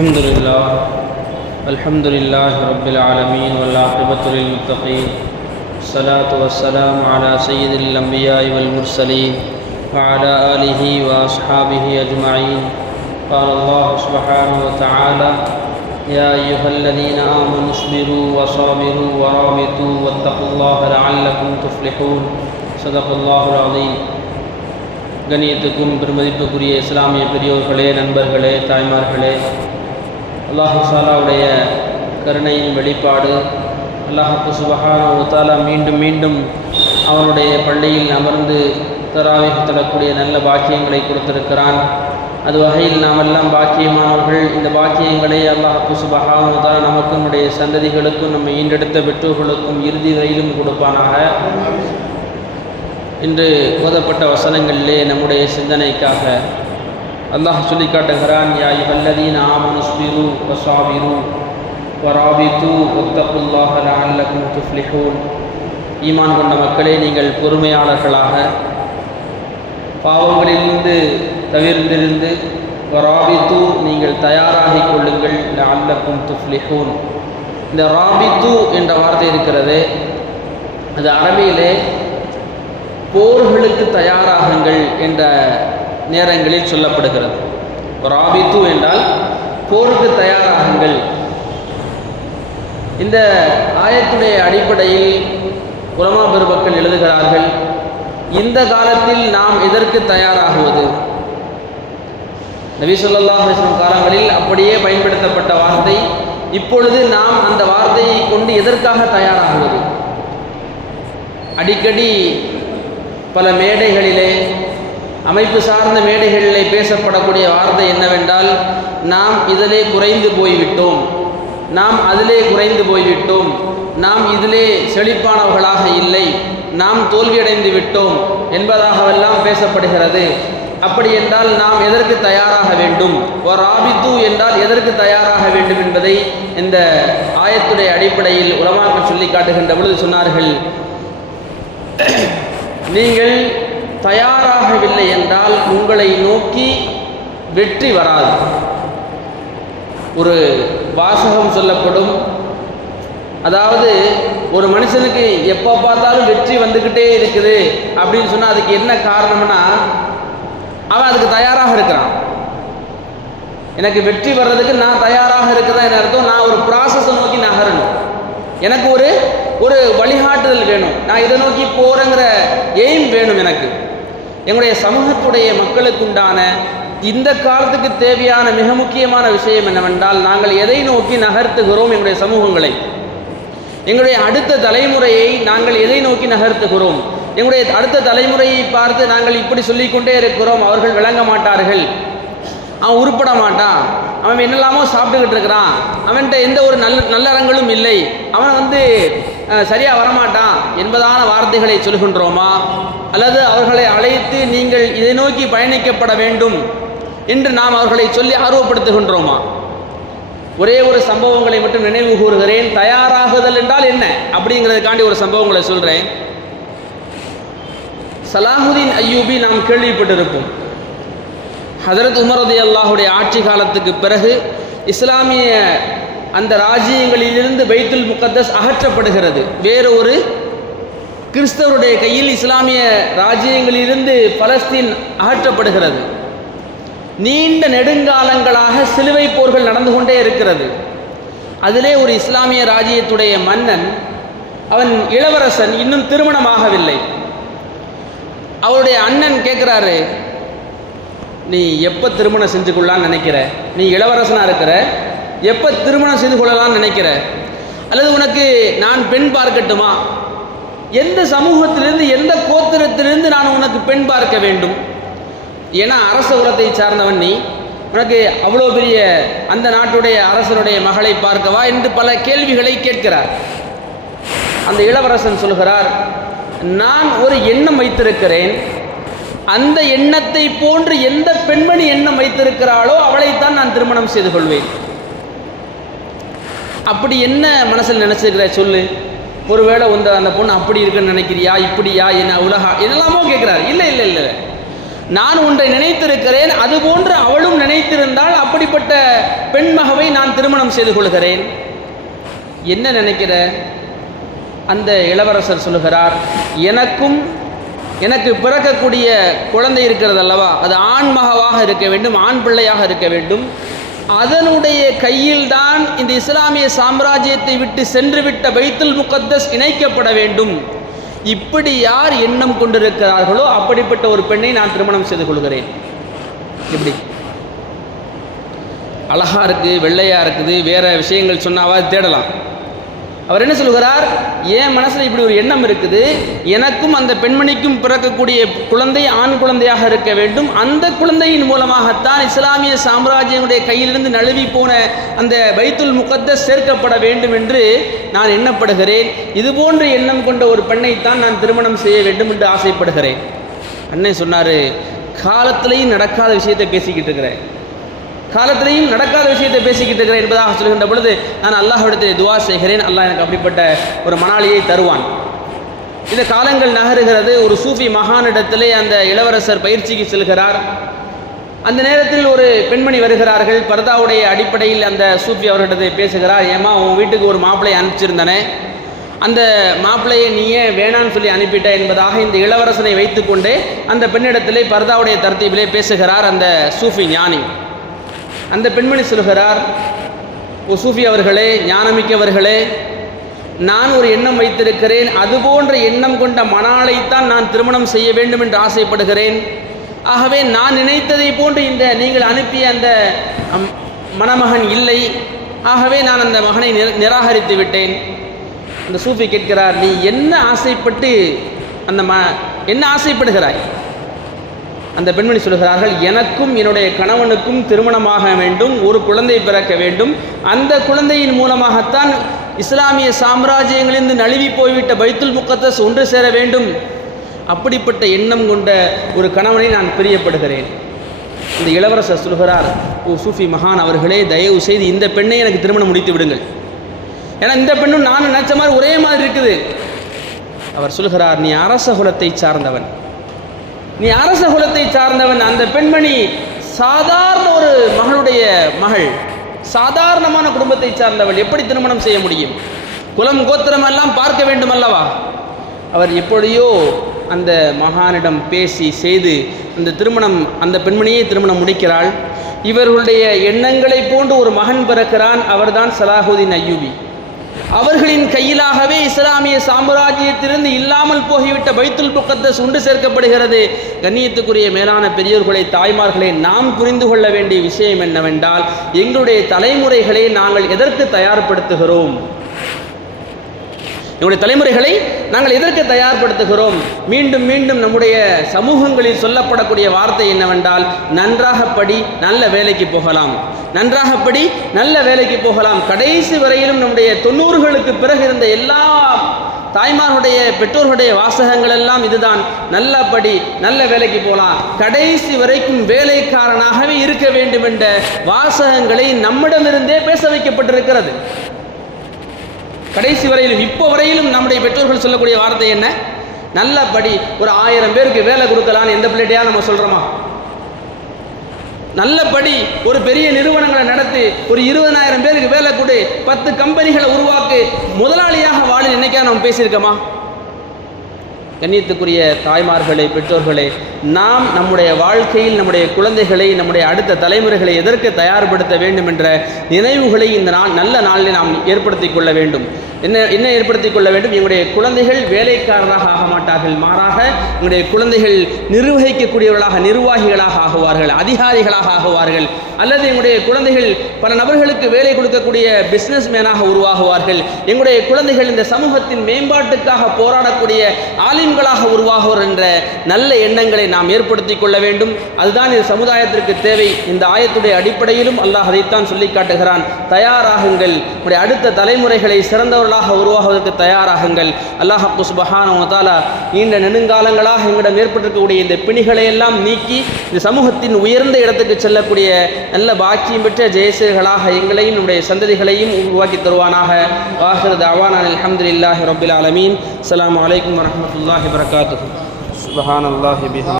الحمد لله رب العالمين والعاقبة للمتقين الصلاة والسلام على سيد الأنبياء والمرسلين وعلى آله وأصحابه أجمعين. قال الله سبحانه وتعالى: يا أيها الذين آمنوا اصبروا وصابروا ورابطوا واتقوا الله لعلكم تفلحون. صدق الله العظيم. கண்ணியத்துக்கும் பெருமதிப்புக்குரிய இஸ்லாமிய பெரியோர்களே, நண்பர்களே, தாய்மார்களே, அல்லாஹ் தஆலாவுடைய கருணையின் வெளிப்பாடு, அல்லாஹ் சுப்ஹானஹு வ தஆலா மீண்டும் மீண்டும் அவனுடைய பள்ளியில் அமர்ந்து தராவீஹ் தொழக்கூடிய நல்ல பாக்கியங்களை கொடுத்திருக்கிறான். அது வகையில் நாமெல்லாம் பாக்கியமானவர்கள். இந்த பாக்கியங்களை அல்லாஹ் சுப்ஹானஹு வ தஆலா நமக்கும் நம்முடைய சந்ததிகளுக்கும் நம்ம ஈண்டெடுத்த பெற்றோர்களுக்கும் இறுதி வரையிலும் கொடுப்பானாக. இன்று ஓதப்பட்ட வசனங்களிலே நம்முடைய சிந்தனைக்காக அல்லாஹ் சொல்லி காட்டுகிறான்: யா அய்யுஹல்லதீன ஆமனு ஸ்பிரு வஸாபிரு வராபித்து வத்தகுல்லாஹ லஅல்லகும் துஃப்லிஹூன். ஈமான் கொண்ட மக்களே, நீங்கள் பொறுமையாளர்களாக பாவங்களிலிருந்து தவிர்ந்திருந்து, வராபித்து நீங்கள் தயாராகிக் கொள்ளுங்கள், லஅல்லகும் துஃப்லிஹூன். இந்த ராபித்து என்ற வார்த்தை இருக்கிறது, அது அரபியிலே போர்களுக்கு தயாராகுங்கள் என்ற நேரங்களில் சொல்லப்படுகிறது. ராபித்து என்றால் போருக்கு தயாராகுங்கள். இந்த ஆயத்துடைய அடிப்படையில் உலமா பெருமக்கள் எழுதுகிறார்கள், இந்த காலத்தில் நாம் எதற்கு தயாராகுவது? நபி ஸல்லல்லாஹு அலைஹி வஸல்லம் காலங்களில் அப்படியே பயன்படுத்தப்பட்ட வார்த்தை. இப்பொழுது நாம் அந்த வார்த்தையை கொண்டு எதற்காக தயாராகுவது? அடிக்கடி பல மேடைகளிலே, அமைப்பு சார்ந்த மேடைகளிலே பேசப்படக்கூடிய வார்த்தை என்னவென்றால், நாம் இதிலே குறைந்து போய்விட்டோம், நாம் அதிலே குறைந்து போய்விட்டோம், நாம் இதிலே செழிப்பானவர்களாக இல்லை, நாம் தோல்வியடைந்து விட்டோம் என்பதாகவெல்லாம் பேசப்படுகிறது. அப்படி என்றால் நாம் எதற்கு தயாராக வேண்டும்? ராபித்து என்றால் எதற்கு தயாராக வேண்டும் என்பதை இந்த ஆயத்துடைய அடிப்படையில் உலமாக்கள் சொல்லி காட்டுகின்ற பொழுது சொன்னார்கள், நீங்கள் தயாராகவில்லை என்றால் உங்களை நோக்கி வெற்றி வராது. ஒரு வாசகம் சொல்லப்படும், அதாவது ஒரு மனுஷனுக்கு எப்போ பார்த்தாலும் வெற்றி வந்துக்கிட்டே இருக்குது அப்படின்னு சொன்னால் அதுக்கு என்ன காரணம்னா, அவன் அதுக்கு தயாராக இருக்கிறான். எனக்கு வெற்றி வர்றதுக்கு நான் தயாராக இருக்கிறதா என்ன அர்த்தம்? நான் ஒரு ப்ராசஸை நோக்கி நகரணும், எனக்கு ஒரு வழிகாட்டுதல் வேணும், நான் இதை நோக்கி போகிறேங்கிற எய்ம் வேணும் எனக்கு. எங்களுடைய சமூகத்துடைய மக்களுக்கு உண்டான இந்த காலத்துக்கு தேவையான மிக முக்கியமான விஷயம் என்னவென்றால், நாங்கள் எதை நோக்கி நகர்த்துகிறோம்? எங்களுடைய சமூகங்களை, எங்களுடைய அடுத்த தலைமுறையை நாங்கள் எதை நோக்கி நகர்த்துகிறோம்? எங்களுடைய அடுத்த தலைமுறையை பார்த்து நாங்கள் இப்படி சொல்லிக்கொண்டே இருக்கிறோம், அவர்கள் விளங்க மாட்டார்கள், அவன் உருப்பட மாட்டான், அவன் என்னெல்லாமோ சாப்பிட்டுக்கிட்டு இருக்கிறான், அவன்கிட்ட எந்த ஒரு நல்லறங்களும் இல்லை, அவன் சரியாக வரமாட்டான் என்பதான வார்த்தைகளை சொல்கின்றோமா? அல்லது அவர்களை அழைத்து நீங்கள் இதை நோக்கி பயணிக்கப்பட வேண்டும் என்று நாம் அவர்களை சொல்லி ஆர்வப்படுத்துகின்றோமா? ஒரே ஒரு சம்பவங்களை மட்டும் நினைவு கூறுகிறேன். தயாராகுதல் என்றால் என்ன அப்படிங்கிறதுக்காண்டி ஒரு சம்பவங்களை சொல்கிறேன். சலாஹுதீன் அய்யூபி நாம் கேள்விப்பட்டிருப்போம். ஹதரத் உமர் ரலியல்லாஹுடைய ஆட்சி காலத்துக்கு பிறகு இஸ்லாமிய அந்த ராஜ்யங்களிலிருந்து பைத்துல் முகத்தஸ் அகற்றப்படுகிறது. வேறு ஒரு கிறிஸ்தவருடைய கையில் இஸ்லாமிய ராஜ்யங்களிலிருந்து பலஸ்தீன் அகற்றப்படுகிறது. நீண்ட நெடுங்காலங்களாக சிலுவை போர்கள் நடந்து கொண்டே இருக்கிறது. அதிலே ஒரு இஸ்லாமிய ராஜ்யத்துடைய மன்னன், அவன் இளவரசன், இன்னும் திருமணமாகவில்லை. அவருடைய அண்ணன் கேட்குறாரு, நீ எப்போ திருமணம் செஞ்சு கொள்ளலான்னு நினைக்கிற? நீ இளவரசனாக இருக்கிற, எப்போ திருமணம் செய்து கொள்ளலான்னு நினைக்கிற? அல்லது உனக்கு நான் பெண் பார்க்கட்டுமா? எந்த சமூகத்திலிருந்து, எந்த கோத்திரத்திலிருந்து நான் உனக்கு பெண் பார்க்க வேண்டும்? ஏன்னா அரச குலத்தை சார்ந்தவன் நீ, உனக்கு அவ்வளோ பெரிய அந்த நாட்டுடைய அரசனுடைய மகளை பார்க்கவா என்று பல கேள்விகளை கேட்கிறார். அந்த இளவரசன் சொல்கிறார், நான் ஒரு எண்ணம் வைத்திருக்கிறேன், அந்த எண்ணத்தை போன்று எந்த பெண்மணி எண்ணம் வைத்திருக்கிறாளோ அவளைத்தான் நான் திருமணம் செய்து கொள்வேன். அப்படி என்ன மனசில் நினச்சிருக்கிற சொல்லு? ஒருவேளை அந்த பொண்ணு அப்படி இருக்குன்னு நினைக்கிறியா, இப்படியா, என்ன உலகா, என்னெல்லாமோ கேட்குறாரு. இல்லை இல்லை இல்லை, நான் ஒன்றை நினைத்திருக்கிறேன், அதுபோன்று அவளும் நினைத்திருந்தால் அப்படிப்பட்ட பெண் மகவை நான் திருமணம் செய்து கொள்கிறேன். என்ன நினைக்கிற? அந்த இளவரசர் சொல்லுகிறார், எனக்கு பிறக்கக்கூடிய குழந்தை இருக்கிறது அல்லவா, அது ஆண் மகவாக இருக்க வேண்டும், ஆண் பிள்ளையாக இருக்க வேண்டும். அதனுடைய கையில்தான் இந்த இஸ்லாமிய சாம்ராஜ்யத்தை விட்டு சென்றுவிட்ட பைத்துல் முகத்தஸ் இணைக்கப்பட வேண்டும். இப்படி யார் எண்ணம் கொண்டிருக்கிறார்களோ அப்படிப்பட்ட ஒரு பெண்ணை நான் திருமணம் செய்து கொள்கிறேன். எப்படி அழகா இருக்குது, வெள்ளையாக இருக்குது, வேறு விஷயங்கள் சொன்னாவது தேடலாம். அவர் என்ன சொல்கிறார், என் மனசில் இப்படி ஒரு எண்ணம் இருக்குது, எனக்கும் அந்த பெண்மணிக்கும் பிறக்கக்கூடிய குழந்தை ஆண் குழந்தையாக இருக்க வேண்டும். அந்த குழந்தையின் மூலமாகத்தான் இஸ்லாமிய சாம்ராஜ்யங்களுடைய கையிலிருந்து நழுவி போன அந்த பைத்துல் முகத்தஸ் சேர்க்கப்பட வேண்டும் என்று நான் எண்ணப்படுகிறேன். இதுபோன்ற எண்ணம் கொண்ட ஒரு பெண்ணைத்தான் நான் திருமணம் செய்ய வேண்டும் என்று ஆசைப்படுகிறேன். அண்ணன் சொன்னார், காலத்திலையும் நடக்காத விஷயத்தை பேசிக்கிட்டு இருக்கிறேன், காலத்திலையும் நடக்காத விஷயத்தை பேசிக்கிட்டு இருக்கிறேன் என்பதாக சொல்கின்ற பொழுது நான் அல்லாஹ்விடத்தில் துவா செய்கிறேன், அல்லாஹ் எனக்கு அப்படிப்பட்ட ஒரு மணாளியை தருவான். இந்த காலங்கள் நகருகிறது. ஒரு சூஃபி மகானிடத்திலே அந்த இளவரசர் பயிற்சிக்கு செல்கிறார். அந்த நேரத்தில் ஒரு பெண்மணி வருகிறார்கள். பர்தாவுடைய அடிப்படையில் அந்த சூஃபி அவர்களிடத்தை பேசுகிறார், ஏமா உன் வீட்டுக்கு ஒரு மாப்பிள்ளை அனுப்பிச்சிருந்தனே, அந்த மாப்பிள்ளையை நீயே வேணான்னு சொல்லி அனுப்பிட்ட என்பதாக இந்த இளவரசனை வைத்துக்கொண்டே அந்த பெண்ணிடத்திலே பர்தாவுடைய தர்த்தீபிலே பேசுகிறார் அந்த சூஃபி ஞானி. அந்த பெண்மணி சொல்கிறார், ஓ சூஃபி அவர்களே, ஞானமிக்கவர்களே, நான் ஒரு எண்ணம் வைத்திருக்கிறேன், அதுபோன்ற எண்ணம் கொண்ட மணாளைத்தான் நான் திருமணம் செய்ய வேண்டும் என்று ஆசைப்படுகிறேன். ஆகவே நான் நினைத்ததை போன்று இந்த நீங்கள் அனுப்பிய அந்த மணமகன் இல்லை, ஆகவே நான் அந்த மகனை நிராகரித்து விட்டேன். அந்த சூஃபி கேட்கிறார், நீ என்ன ஆசைப்பட்டு என்ன ஆசைப்படுகிறாய்? அந்த பெண்மணி சொல்கிறார்கள், எனக்கும் என்னுடைய கணவனுக்கும் திருமணமாக வேண்டும், ஒரு குழந்தை பிறக்க வேண்டும், அந்த குழந்தையின் மூலமாகத்தான் இஸ்லாமிய சாம்ராஜ்யங்களிலிருந்து நழுவி போய்விட்ட பைத்துல் முகத்தஸ் ஒன்று சேர வேண்டும். அப்படிப்பட்ட எண்ணம் கொண்ட ஒரு கணவனை நான் பிரியப்படுகிறேன். இந்த இளவரசர் சொல்கிறார், ஓ சூஃபி மகான் அவர்களே, தயவு செய்து இந்த பெண்ணை எனக்கு திருமணம் முடித்து விடுங்கள், ஏன்னா இந்த பெண்ணும் நானும் நினைச்ச மாதிரி ஒரே மாதிரி இருக்குது. அவர் சொல்கிறார், நீ அரச குலத்தை சார்ந்தவன், நீ அரச குலத்தை சார்ந்தவன். அந்த பெண்மணி சாதாரண ஒரு மகளுடைய மகள், சாதாரணமான குடும்பத்தை சார்ந்தவள், எப்படி திருமணம் செய்ய முடியும்? குலம் கோத்திரம் எல்லாம் பார்க்க வேண்டும் அல்லவா? அவர் எப்படியோ அந்த மகானிடம் பேசி செய்து அந்த திருமணம், அந்த பெண்மணியை திருமணம் முடிக்கிறாள். இவர்களுடைய எண்ணங்களை போன்று ஒரு மகன் பிறக்கிறான், அவர்தான் சலாஹுதீன் அய்யூபி. அவர்களின் கையிலாகவே இஸ்லாமிய சாம்ராஜ்யத்திலிருந்து இல்லாமல் போகிவிட்ட பைத்துல் முகத்தஸ் ஒன்று சேர்க்கப்படுகிறது. கண்ணியத்துக்குரிய மேலான பெரியோர்களை, தாய்மார்களை, நாம் புரிந்து கொள்ள வேண்டிய விஷயம் என்னவென்றால், எங்களுடைய தலைமுறைகளை நாங்கள் எதற்கு தயார்படுத்துகிறோம்? நம்முடைய தலைமுறைகளை நாங்கள் எதற்கு தயார்படுத்துகிறோம்? மீண்டும் மீண்டும் நம்முடைய சமூகங்களில் சொல்லப்படக்கூடிய வார்த்தை என்னவென்றால், நன்றாக படி, நல்ல வேலைக்கு போகலாம், நன்றாக படி, நல்ல வேலைக்கு போகலாம். கடைசி வரையிலும் நம்முடைய 90களுக்கு பிறகு இருந்த எல்லா தாய்மார்களுடைய பெற்றோர்களுடைய வாசகங்கள் எல்லாம் இதுதான், நல்ல படி, நல்ல வேலைக்கு போகலாம், கடைசி வரைக்கும் வேலைக்காரனாகவே இருக்க வேண்டும் என்ற வாசகங்களை நம்மிடமிருந்தே பேச வைக்கப்பட்டிருக்கிறது. கடைசி வரையிலும், இப்போ வரையிலும் நம்முடைய பெற்றோர்கள் சொல்லக்கூடிய வார்த்தை என்ன? நல்லபடி, ஒரு 1000 பேருக்கு வேலை கொடுக்கலான்னு எந்த பிள்ளைட்டையா நம்ம சொல்கிறோமா? நல்லபடி, ஒரு பெரிய நிறுவனங்களை நடத்தி ஒரு 20,000 பேருக்கு வேலை கொடு, 10 கம்பெனிகளை உருவாக்கு, முதலாளியாக வாழ என்னைக்கா நம்ம பேசியிருக்கோமா? கண்ணியத்துக்குரிய தாய்மார்களே, பெற்றோர்களே, நாம் நம்முடைய வாழ்க்கையில் நம்முடைய குழந்தைகளை, நம்முடைய அடுத்த தலைமுறைகளை எதற்கு தயார்படுத்த வேண்டும் என்ற நினைவுகளை இந்த நல்ல நாளில் நாம் ஏற்படுத்தி கொள்ள வேண்டும். என்ன ஏற்படுத்தி கொள்ள வேண்டும்? எங்களுடைய குழந்தைகள் வேலைக்காரராக ஆக மாட்டார்கள், மாறாக எங்களுடைய குழந்தைகள் நிர்வகிக்கக்கூடியவர்களாக, நிர்வாகிகளாக ஆகுவார்கள், அதிகாரிகளாக ஆகுவார்கள், அல்லது எங்களுடைய குழந்தைகள் பல நபர்களுக்கு வேலை கொடுக்கக்கூடிய பிஸ்னஸ் மேனாக உருவாகுவார்கள். எங்களுடைய குழந்தைகள் இந்த சமூகத்தின் மேம்பாட்டுக்காக போராடக்கூடிய ஆலிம்களாக உருவாகுவார் என்ற நல்ல எண்ணங்களை நாம் ஏற்படுத்தி கொள்ள வேண்டும். அதுதான் இந்த சமுதாயத்திற்கு தேவை. இந்த ஆயத்துடைய அடிப்படையிலும் அல்லாஹ் அதைத்தான் சொல்லி காட்டுகிறான். தயாராகுங்கள், நம்முடைய அடுத்த தலைமுறைகளை சிறந்தவர்களாக உருவாகுவதற்கு தயாராகுங்கள். அல்லாஹ் சுப்ஹானஹு வ தஆலா நீண்ட நெடுங்காலங்களாக எங்களிடம் ஏற்பட்டிருக்கக்கூடிய இந்த பிணிகளை எல்லாம் நீக்கி இந்த சமூகத்தின் உயர்ந்த இடத்துக்கு செல்லக்கூடிய நல்ல பாக்கியம் பெற்ற ஜெயசீர்களாக எங்களையும் நம்முடைய சந்ததிகளையும் உருவாக்கி தருவானாக. வாஹிரு தஅவானா அல்ஹம்துலில்லாஹி ரப்பில் ஆலமீன். அஸ்ஸலாமு அலைக்கும் வரஹ்மத்துல்லாஹி வபரகாத்துஹு. சுப்ஹானல்லாஹி பிஹம்திஹி.